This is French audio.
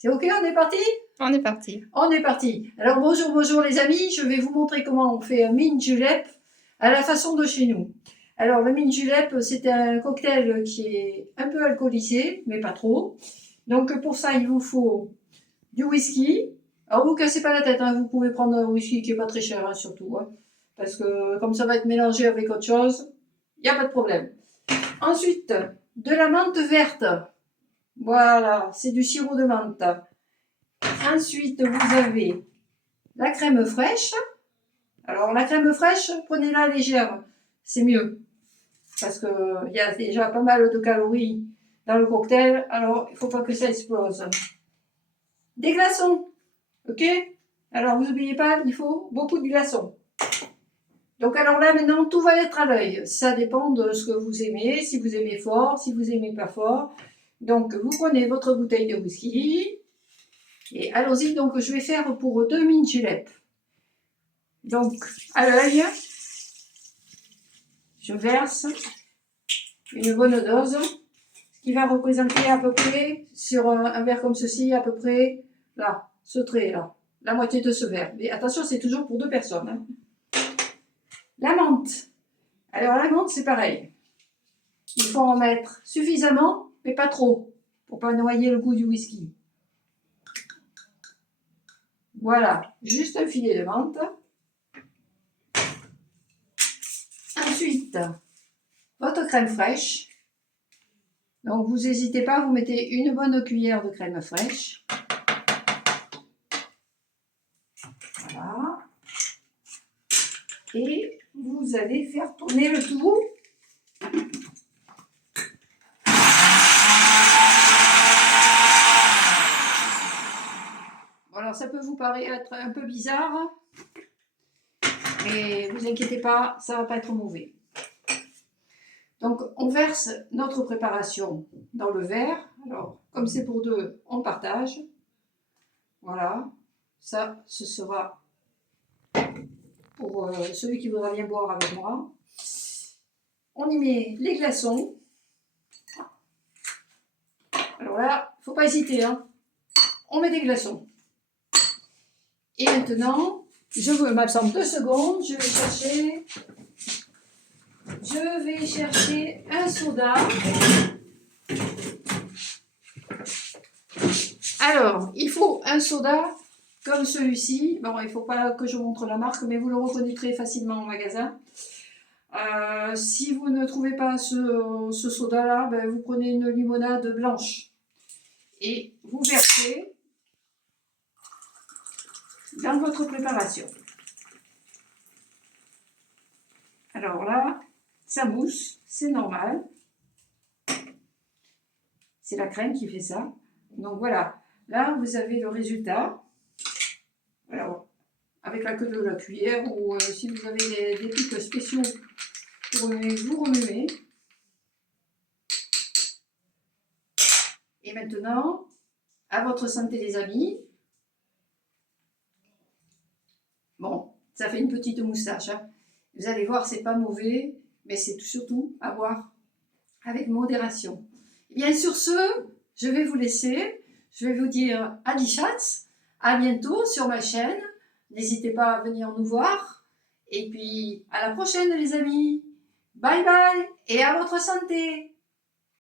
C'est ok, on est parti? On est parti. On est parti. Alors bonjour, bonjour les amis, je vais vous montrer comment on fait un mint julep à la façon de chez nous. Alors le mint julep, c'est un cocktail qui est un peu alcoolisé, mais pas trop. Donc pour ça, il vous faut du whisky. Alors vous cassez pas la tête, hein, vous pouvez prendre un whisky qui est pas très cher, hein, surtout. Hein, parce que comme ça va être mélangé avec autre chose, il n'y a pas de problème. Ensuite, de la menthe verte. Voilà, c'est du sirop de menthe. Ensuite, vous avez la crème fraîche. Alors, la crème fraîche, prenez-la légère, c'est mieux. Parce qu'il y a déjà pas mal de calories dans le cocktail, alors il ne faut pas que ça explose. Des glaçons, ok? Alors, vous n'oubliez pas, il faut beaucoup de glaçons. Donc, alors là, maintenant, tout va être à l'œil. Ça dépend de ce que vous aimez, si vous aimez fort, si vous aimez pas fort. Donc, vous prenez votre bouteille de whisky. Et allons-y, donc je vais faire pour 2 mint julep. Donc, à l'œil, je verse une bonne dose, ce qui va représenter à peu près, sur un verre comme ceci, à peu près, là, ce trait là, la moitié de ce verre. Mais attention, c'est toujours pour 2 personnes. Hein. La menthe. Alors la menthe, c'est pareil. Il faut en mettre suffisamment, mais pas trop, pour pas noyer le goût du whisky. Voilà, juste un filet de menthe. Ensuite, votre crème fraîche. Donc, vous n'hésitez pas, vous mettez une bonne cuillère de crème fraîche. Voilà. Et vous allez faire tourner le tout. Bon, alors, ça peut vous paraître un peu bizarre, mais vous inquiétez pas, ça ne va pas être mauvais. Donc, on verse notre préparation dans le verre. Alors, comme c'est pour 2, on partage. Voilà. Ça, ce sera pour celui qui voudra bien boire avec moi. On y met les glaçons. Alors là, il ne faut pas hésiter. Hein. On met des glaçons. Et maintenant, je m'absente 2 secondes. Je vais chercher un soda. Alors, il faut un soda comme celui-ci. Bon, il ne faut pas que je montre la marque, mais vous le reconnaîtrez facilement au magasin. Si vous ne trouvez pas ce soda-là, ben, vous prenez une limonade blanche. Et vous versez dans votre préparation. Alors là, ça mousse, c'est normal. C'est la crème qui fait ça. Donc voilà, là vous avez le résultat. Alors, avec la queue de la cuillère ou si vous avez des pics spéciaux, vous remuez. Et maintenant, à votre santé les amis. Bon, ça fait une petite moustache. Hein. Vous allez voir, c'est pas mauvais, mais c'est surtout à boire avec modération. Et bien sur ce, je vais vous laisser. Je vais vous dire à à bientôt sur ma chaîne. N'hésitez pas à venir nous voir. Et puis à la prochaine les amis. Bye bye et à votre santé.